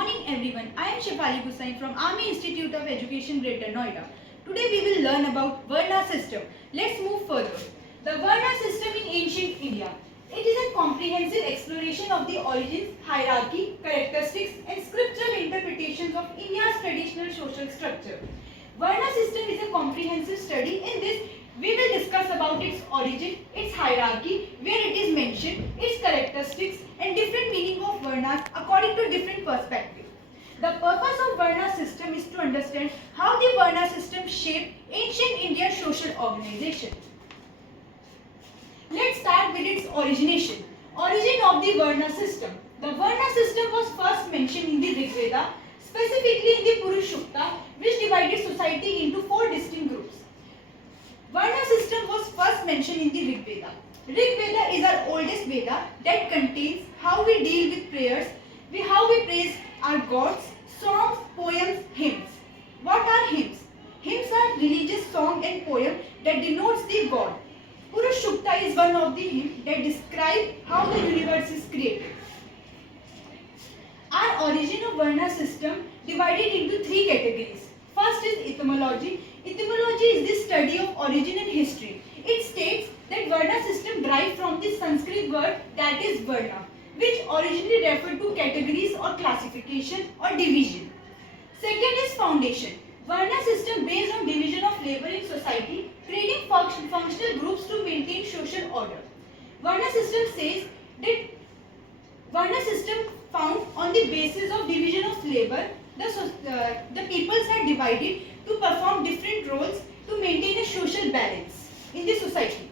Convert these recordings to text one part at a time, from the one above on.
morning everyone. I am Shefali Hussain from Army Institute of Education, Greater Noida. Today we will learn about Varna system. Let's move further. The Varna system in ancient India. It is a comprehensive exploration of the origins, hierarchy, characteristics and scriptural interpretations of India's traditional social structure. Varna system is a comprehensive study. In this, we will discuss about its origin, its hierarchy, where it is mentioned, its characteristics and different meaning of Varnas according to different perspectives. The purpose of Varna system is to understand how the Varna system shaped ancient India's social organization. Let's start with its origination. Origin of the Varna system. The Varna system was first mentioned in the Rig Veda, specifically in the Purush Sukta, which divided society into 4 distinct groups. Varna system was first mentioned in the Rig Veda. Rig Veda is our oldest Veda that contains how we deal with prayers, how we praise our gods, songs, poems, hymns. What are hymns? Hymns are religious song and poem that denotes the god. Purush Sukta is one of the hymns that describe how the universe is created. Our origin of Varna system divided into 3 categories. First is etymology. Etymology is the study of origin and history. It states that Varna system derived from the Sanskrit word that is Varna, which originally referred to categories or classification or division. Second is foundation. Varna system based on division of labor in society, creating functional groups to maintain social order. Varna system says that Varna system found on the basis of division of labor, the peoples are divided to perform different roles to maintain a social balance in the society.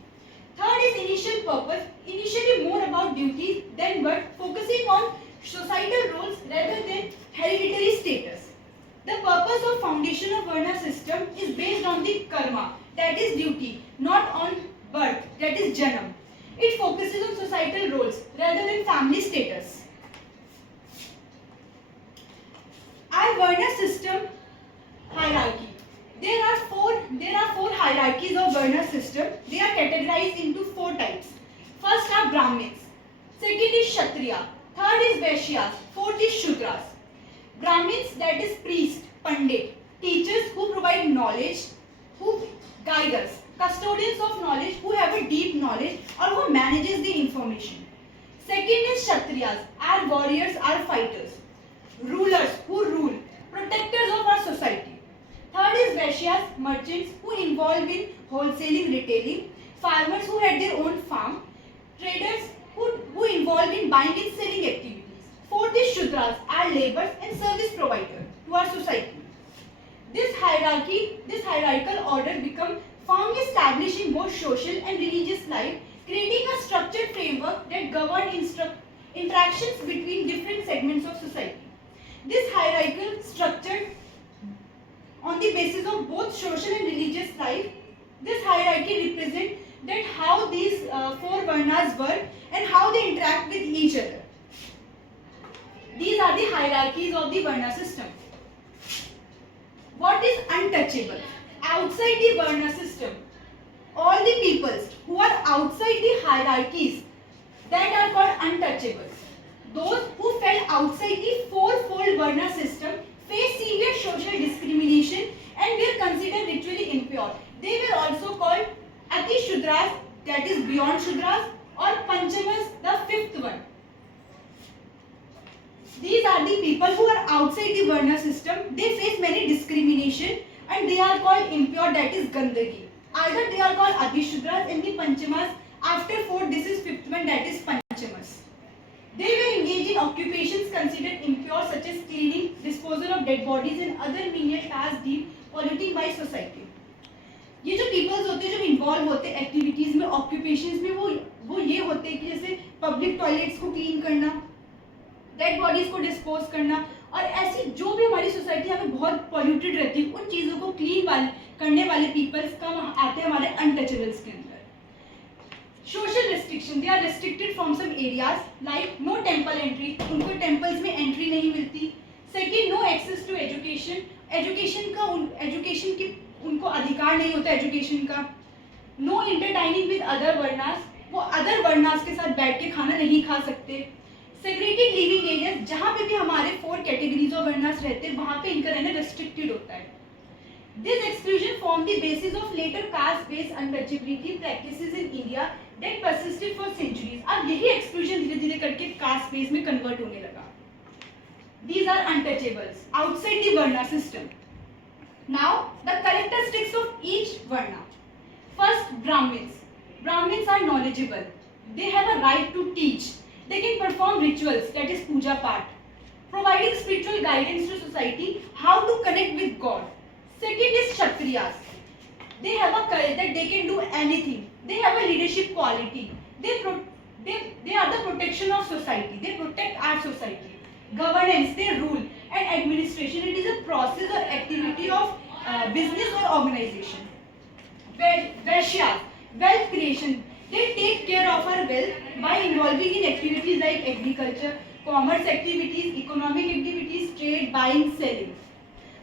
Third is initial purpose, initially more about duties than work, focusing on societal roles rather than hereditary status. The purpose of foundation of Varna system is based on the karma, that is duty, not on birth, that is janam. It focuses on societal roles rather than family status. Our Varna system hierarchy. There are four hierarchies of Varna system. They are categorized into 4 types. First are Brahmins. Second is Kshatriya. Third is Vaishyas. Fourth is Shudras. Brahmins, that is priest, pandit, teachers who provide knowledge, who guide us, custodians of knowledge who have a deep knowledge or who manages the information. Second is Kshatriyas, our warriors, our fighters, rulers who rule, protectors of our society. Third is Vaishyas, merchants who involve in wholesaling, retailing, farmers who had their own farm, traders who involve in buying and selling activities. Fourth is Shudras, our laborers and service provider to our society. This hierarchical order become firmly established in both social and religious life, creating a structured framework that governs interactions between different segments of society. This hierarchical structure on the basis of both social and religious life, this hierarchy represents that how these 4 Varnas work and how they interact with each other. These are the hierarchies of the Varna system. What is untouchable? Outside the Varna system, all the peoples who are outside the hierarchies, that are called untouchables. Those who fell outside the 4-fold Varna system face severe social discrimination and were considered ritually impure. They were also called Ati Shudras, that is beyond Shudras, or Panchamas, the 5th one. These are the people who are outside the Varna system. They face many discrimination and they are called impure, that is Gandagi. Either they are called Ati Shudras and the Panchamas. After 4th, this is 5th one, that is Panchamas. They were engaged in occupations considered impure such as cleaning, disposal of dead bodies and other menial tasks deemed polluting by society. ये जो peoples होते हैं जो involve होते हैं activities में occupations में वो ये होते हैं कि जैसे पब्लिक टॉयलेट्स को क्लीन करना, डेड बॉडीज को डिस्पोज करना और ऐसी जो भी हमारी सोसाइटी हमें बहुत पॉल्यूटेड रहती है उन चीज़ों को क्लीन करने वाले पीपल्स कम आते हैं हमारे अनटचेबल्स के अंदर. Social restriction, they are restricted from some areas like no temple entry, उनको temples में entry नहीं मिलती. Second, no access to education, education की उनको अधिकार नहीं होता education का. No entertaining with other varnas, वो other varnas के साथ बैठ के खाना नहीं खा सकते. Segregated living areas, जहाँ पे भी हमारे 4 categories जो वर्णास रहते हैं वहां पे इनका रहना रेस्ट्रिक्टेड होता है. This exclusion formed the basis of later caste-based untouchability practices in India that persisted for centuries. अब यही exclusion धीरे धीरे करके caste-based में convert होने लगा. These are untouchables outside the Varna system. Now the characteristics of each Varna. First, Brahmins. Brahmins are knowledgeable. They have a right to teach. They can perform rituals, that is puja part, providing spiritual guidance to society how to connect with God. Second is Kshatriyas. They have a courage that they can do anything. They have a leadership quality. They are the protection of society. They protect our society. Governance, they rule, and administration. It is a process or activity of business or organization. Vaishyas, wealth creation. They take care of our wealth by involving in activities like agriculture, commerce activities, economic activities, trade, buying, selling.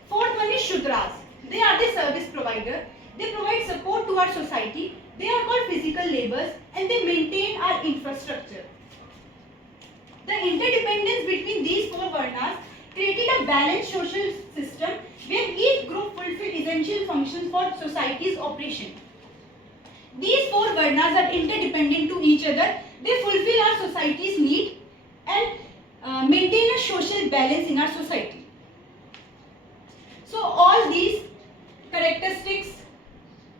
Fourth one is Shudras. They are the service provider. They provide support to our society. They are called physical laborers and they maintain our infrastructure. The interdependence between these four Varnas created a balanced social system where each group fulfilled essential functions for society's operation. These four Varnas are interdependent to each other. They fulfill our society's need and maintain a social balance in our society. So all these characteristics,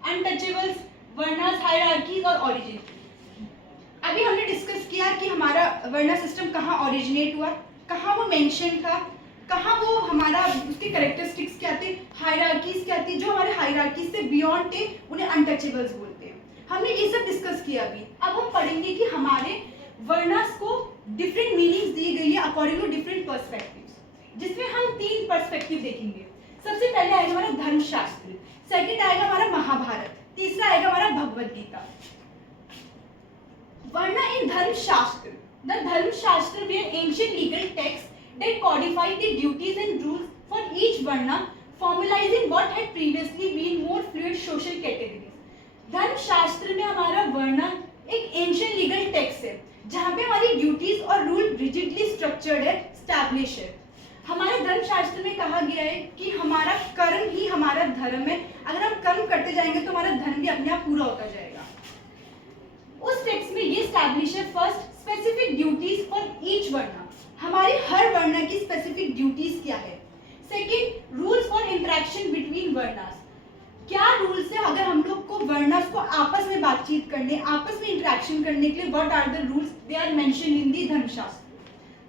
untouchables, Varnas, hierarchies और origin. अभी हमने discuss किया कि हमारा वर्ना system कहाँ originate हुआ, कहाँ वो मेंशन था, कहाँ वो हमारा उसके कैरेक्टरिस्टिक्स क्या थे, हायरार्कीज क्या थी. जो हमारे हायरार्कीज से बियॉन्ड थे उन्हें अनटचेबल्स बोलते हैं. हमने ये सब डिस्कस किया अभी. अब हम पढ़ेंगे कि हमारे वर्नास को डिफरेंट मीनिंग्स दी गई है अकॉर्डिंग टू डिफरेंट पर्सपेक्टिव्स, जिसमें हम 3 पर्सपेक्टिव देखेंगे. सबसे पहले आएगा हमारा धर्मशास्त्र, सेकंड आएगा हमारा महाभारत, तीसरा आएगा हमारा Bhagavad Gita. Varna in Dharmashastra. The Dharmashastra were ancient legal texts that codified the duties and rules for each Varna, formalizing what had previously been more fluid social categories. धर्मशास्त्र में हमारा वर्णा एक एंशियंट लीगल टेक्स्ट है जहाँ पे हमारी ड्यूटीज और रूल रिजिडली स्ट्रक्चर्ड है, स्टैब्लिश है. हमारे धर्मशास्त्र में कहा गया है कि हमारा कर्म ही हमारा धर्म है. अगर हम कर्म करते जाएंगे तो हमारा धर्म भी अपने आप पूरा होता जाएगा. उस टेक्स्ट में ये स्टैब्लिश है first specific duties for each varna. हमारी हर वर्ना की स्पेसिफिक ड्यूटीज क्या है. Second, rules for interaction between varnas. क्या रूल्स है अगर हम लोग को वर्नास को आपस में बातचीत करने, आपस में इंटरेक्शन करने के लिए, what are the rules, they are mentioned in the Dharmashastra.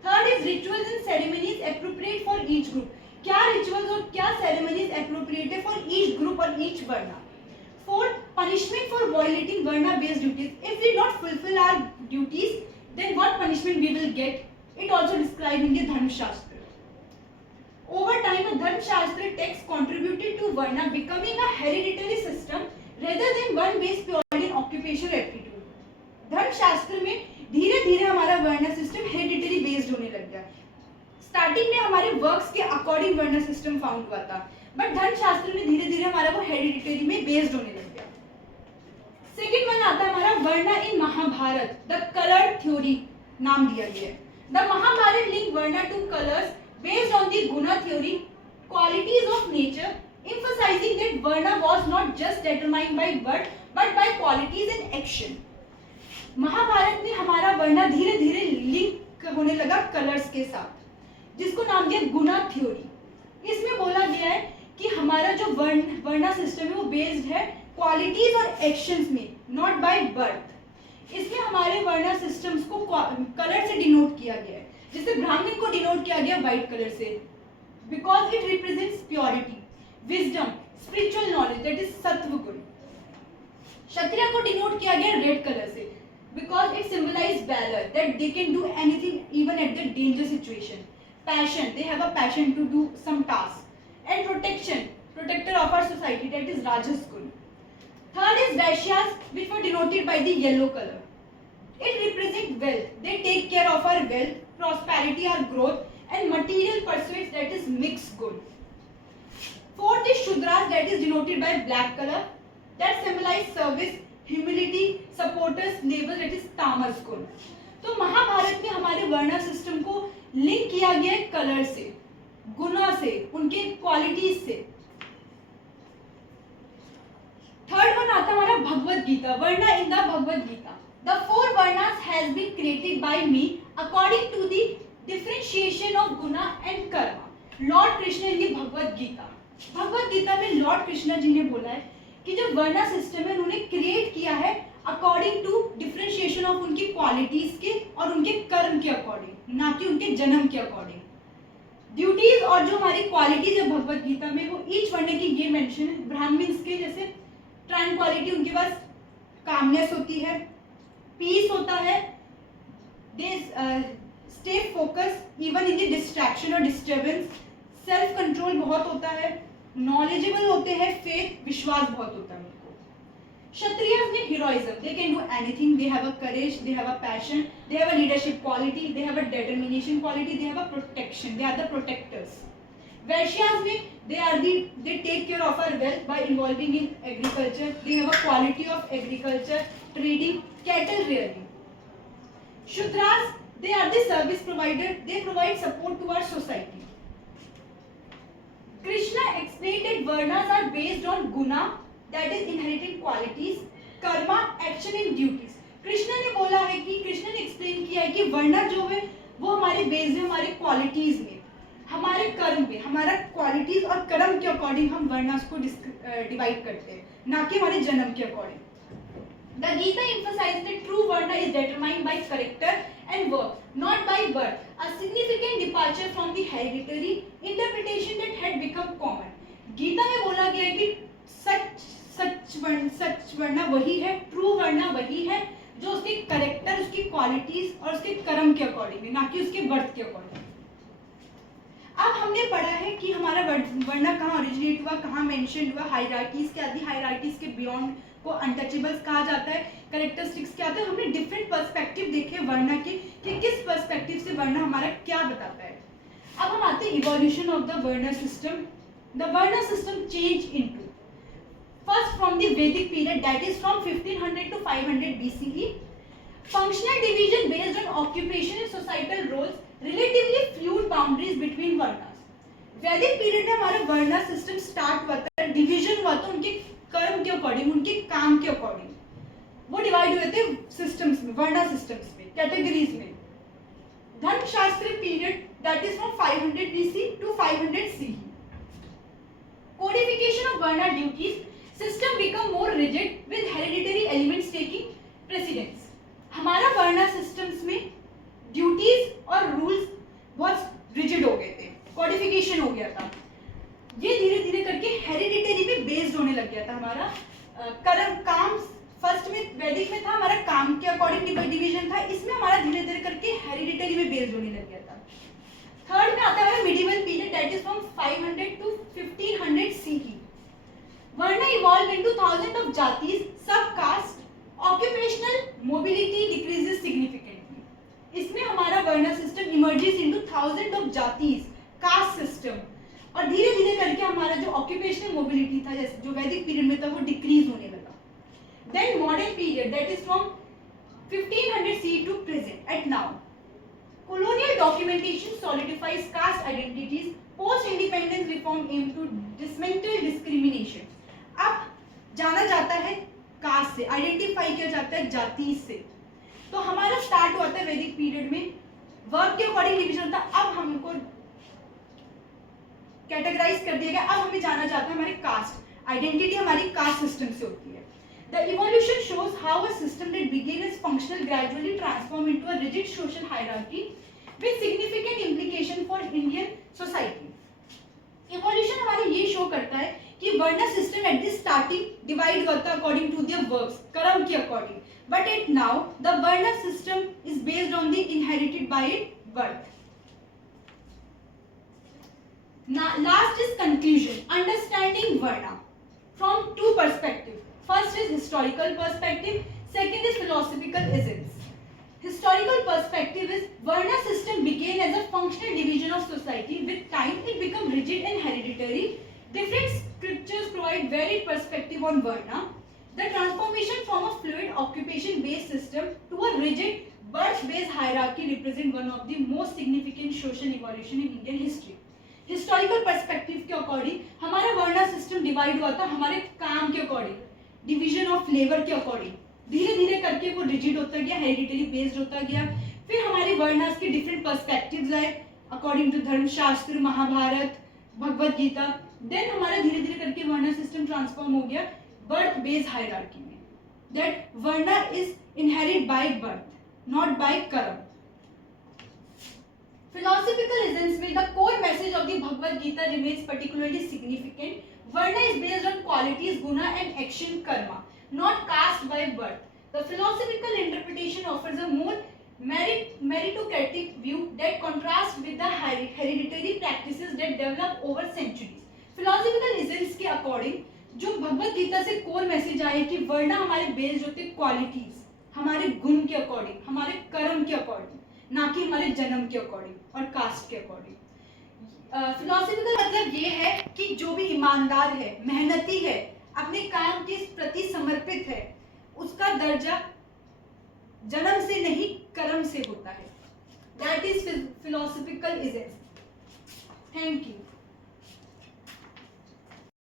Third is rituals and ceremonies appropriate for each group. क्या रिचुअल्स और क्या सेरेमनीज एप्रोप्रिएट है फॉर ईच ग्रुप और each varna. Fourth, punishment for violating Varna-based duties. If we not fulfill our duties, then what punishment we will get? It also described in the Dharmashastra. Over time, the Dharmashastra text contributed to Varna becoming a hereditary system rather than one based purely on occupational aptitude. धर्मशास्त्र में धीरे धीरे हमारा वर्ना system hereditary based होने लग गया. Starting में हमारे वर्क्स के अकॉर्डिंग वर्ना सिस्टम फाउंड हुआ था, बट धर्मशास्त्र में धीरे धीरे हमारा वो हेरिडिटरी में बेस्ड होने लग गया. सेकंड वन आता है हमारा varna in Mahabharata, the colour theory नाम दिया गया है. The Mahabharata link varna to colours based on the guna theory, qualities of nature, emphasizing that varna was not just determined by birth but by qualities and action. Mahabharata में हमारा वर्ना धीरे धीरे लिंक होने लगा कलर्स के साथ, जिसको नाम दिया गुना थ्योरी. इसमें बोला गया है कि हमारा जो वर्ना सिस्टम है वो बेस्ड है क्वालिटीज और एक्शंस में, नॉट बाय बर्थ. इसमें हमारे वर्ना सिस्टम्स को कलर से डिनोट किया गया है. जैसे ब्राह्मण को डिनोट किया गया व्हाइट कलर से, because it represents purity, wisdom, spiritual knowledge, that is सत्व गुण. क्षत्रिय को डिनोट किया गया रेड कलर से, because it symbolizes valor, that they can do anything even at the danger situation. Passion, they have a passion to do some task. And protection, protector of our society, that is Rajas Gun. Third is Vaishyas, which were denoted by the yellow color. It represents wealth. They take care of our wealth, prosperity, our growth, and material pursuits, that is mixed good. Fourth is Shudras, that is denoted by black color, that symbolize service, humility, supporters, labour, that is तामस गुण. तो महाभारत में हमारे वर्ना system को link किया गया colour से. गुणों से, उनके क्वालिटीज से। थर्ड वन आता है हमारा Bhagavad Gita, varna in the Bhagavad Gita. The four varnas has been created by me according to the differentiation of guna and karma. Lord Krishna in the Bhagavad Gita, Bhagavad Gita में लॉर्ड कृष्ण जी ने बोला है कि जो वर्णा सिस्टम है उन्होंने क्रिएट किया है अकॉर्डिंग टू डिफरेंशिएशन ऑफ उनकी क्वालिटीज के और उनके कर्म के अकॉर्डिंग, ना कि उनके जन्म के अकॉर्डिंग। ड्यूटीज और जो हमारी क्वालिटीज है भगवत गीता में वो ईच वर्ण की ये मेंशन है। ब्राह्मण्स के जैसे ट्रैंक्विलिटी, उनके पास कामनेस होती है, पीस होता है, they stay focus even in the distraction और डिस्टर्बेंस, सेल्फ कंट्रोल बहुत होता है, नॉलेजेबल होते हैं, फेथ विश्वास बहुत होता है उनको। क्षत्रियस में heroism, they can do anything, they have a courage, they have a passion, they have a leadership quality, they have a determination quality, they have a protection, they are the protectors. Vaishyas में they take care of our wealth by involving in agriculture, they have a quality of agriculture, trading, cattle rearing. Shudras, they are the service provider, they provide support to our society. Krishna explained that varnas are based on guna, that is inherited qualities, karma, action and duties. Krishna ने बोला है कि कृष्ण ने explain किया है कि वर्णा जो है वो हमारे बेस्ड है हमारे क्वालिटीज में, हमारे कर्म पे, हमारा क्वालिटीज और कर्म के अकॉर्डिंग हम वर्णास को डिवाइड करते हैं, ना कि हमारे जन्म के according. The Gita emphasizes that true varna is determined by character and work, not by birth, a significant departure from the hereditary interpretation that had become common. Gita में बोला गया है कि सच वर्णा वही है, ट्रू वर्णा वही है जो उसके करेक्टर, उसकी क्वालिटीज और उसके कर्म के अकॉर्डिंग है, ना कि उसके बर्थ के अकॉर्डिंग। अब हमने पढ़ा है कि हमारा वर्णा कहाँ ओरिजिनेट हुआ, कहाँ मेंशन हुआ, हायरार्कीज क्या थी, हायरार्कीज के बियॉन्ड को अनटचेबल्स कहा जाता है, कैरेक्टरिस्टिक्स क्या होता है। हमने डिफरेंट पर्सपेक्टिव देखे वर्णा के कि किस पर्सपेक्टिव से वर्णा हमारा क्या बताता है। अब हम आते हैं evolution of the varna system. The varna system change into first from the Vedic period, that is from 1500 to 500 BCE, functional division based on occupation and societal roles, relatively fluid boundaries between varnas. वैदिक पीरियड में हमारा varna system start हुआ था, division हुआ था उनके कर्म के अकॉर्डिंग, उनके काम के अकॉर्डिंग, वो डिवाइड हुए थे सिस्टम्स में, वर्णा सिस्टम्स में, कैटेगरीज में। धर्म शास्त्र period that is from 500 BC to 500 CE. Codification of varna duties, system become more rigid with hereditary elements taking precedence. हमारा वर्णा सिस्टम्स में ड्यूटीज और रूल्स बहुत रिजिड हो गए थे, कॉडिफिकेशन हो गया था, ये धीरे धीरे करके हेरिडिटरी में बेस्ड होने लग गया था। हमारा कर्म काम फर्स्ट में वैदिक में था, हमारा काम के अकॉर्डिंग डिवीजन था, इसमें हमारा धीरे धीरे करके हेरिडिटरी में बेस्ड होने लग गया था। थर्ड में आता है medieval period that is from 500 to 1500 CE. Varna evolve into thousand of jatis, sub caste, occupational mobility decreases significantly. इसमें हमारा varna system emerges into thousand of jatis, caste system, और धीरे धीरे करके हमारा जो ऑक्यूपेशनल मोबिलिटी था जैसे जो वैदिक पीरियड में था वो डिक्रीज होने लगा। Then modern period that is from 1500 CE to present at now. Colonial documentation solidifies caste identities. Post-independence reform aim to dismantle discrimination. अब जाना जाता है कास्ट से, आइडेंटिफाई किया जाता है जाति से। तो हमारा स्टार्ट हुआ था वैदिक पीरियड में, वर्ग के अकॉर्डिंग डिवीजन था, अब हमको कैटेगराइज कर दिया गया। अब हमें जाना जाता है हमारे कास्ट आइडेंटिटी, हमारी कास्ट सिस्टम से होती है। The evolution shows how a system that began as functional gradually transformed into a rigid social hierarchy with significant implication for Indian society. Evolution हमारे ये शो करता है कि varna system at the starting divide हुआ था अकॉर्डिंग टू देयर वर्क्स, कर्म के according, but at now the varna system is based on the inherited by birth. Last is conclusion, understanding varna from two perspectives. First is historical perspective, second is philosophical isms. Historical perspective is varna system began as a functional division of society. With time it became rigid and hereditary. Different scriptures provide varied perspective on varna. The transformation from a fluid occupation based system to a rigid birth based hierarchy represent one of the most significant social evolution in Indian history. Historical perspective के according हमारा वर्ण system divide हुआ था हमारे काम के according, division of labour के according. धीरे धीरे करके वो रिजिड होता गया, हेरिडिटरी बेस्ड होता गया। फिर हमारे वर्णास के डिफरेंट पर्सपेक्टिव्स आए अकॉर्डिंग टू धर्मशास्त्र, महाभारत, भगवत गीता। देन हमारा धीरे धीरे करके वर्ण सिस्टम ट्रांसफॉर्म हो गया बर्थ बेस्ड हायरार्की में, that varna is inherit by birth, not by karma. Philosophicalisms with the core message of the Bhagavad Gita remains particularly significant. Varna is based on qualities, guna and action karma, not caste by birth. The philosophical interpretation offers a more meritocratic view that contrasts with the hereditary practices that develop over centuries. Philosophicalisms के according जो भगवत गीता से core message आया कि वर्ण हमारे based होते qualities, हमारे गुण के अकॉर्डिंग, हमारे कर्म के अकॉर्डिंग, ना कि हमारे जन्म के अकॉर्डिंग और कास्ट के अकॉर्डिंग। फिलॉसफिकल मतलब ये है कि जो भी ईमानदार है, मेहनती है, अपने काम के प्रति समर्पित है, उसका दर्जा जन्म से नहीं कर्म से होता है। That is philosophical ism. Thank you.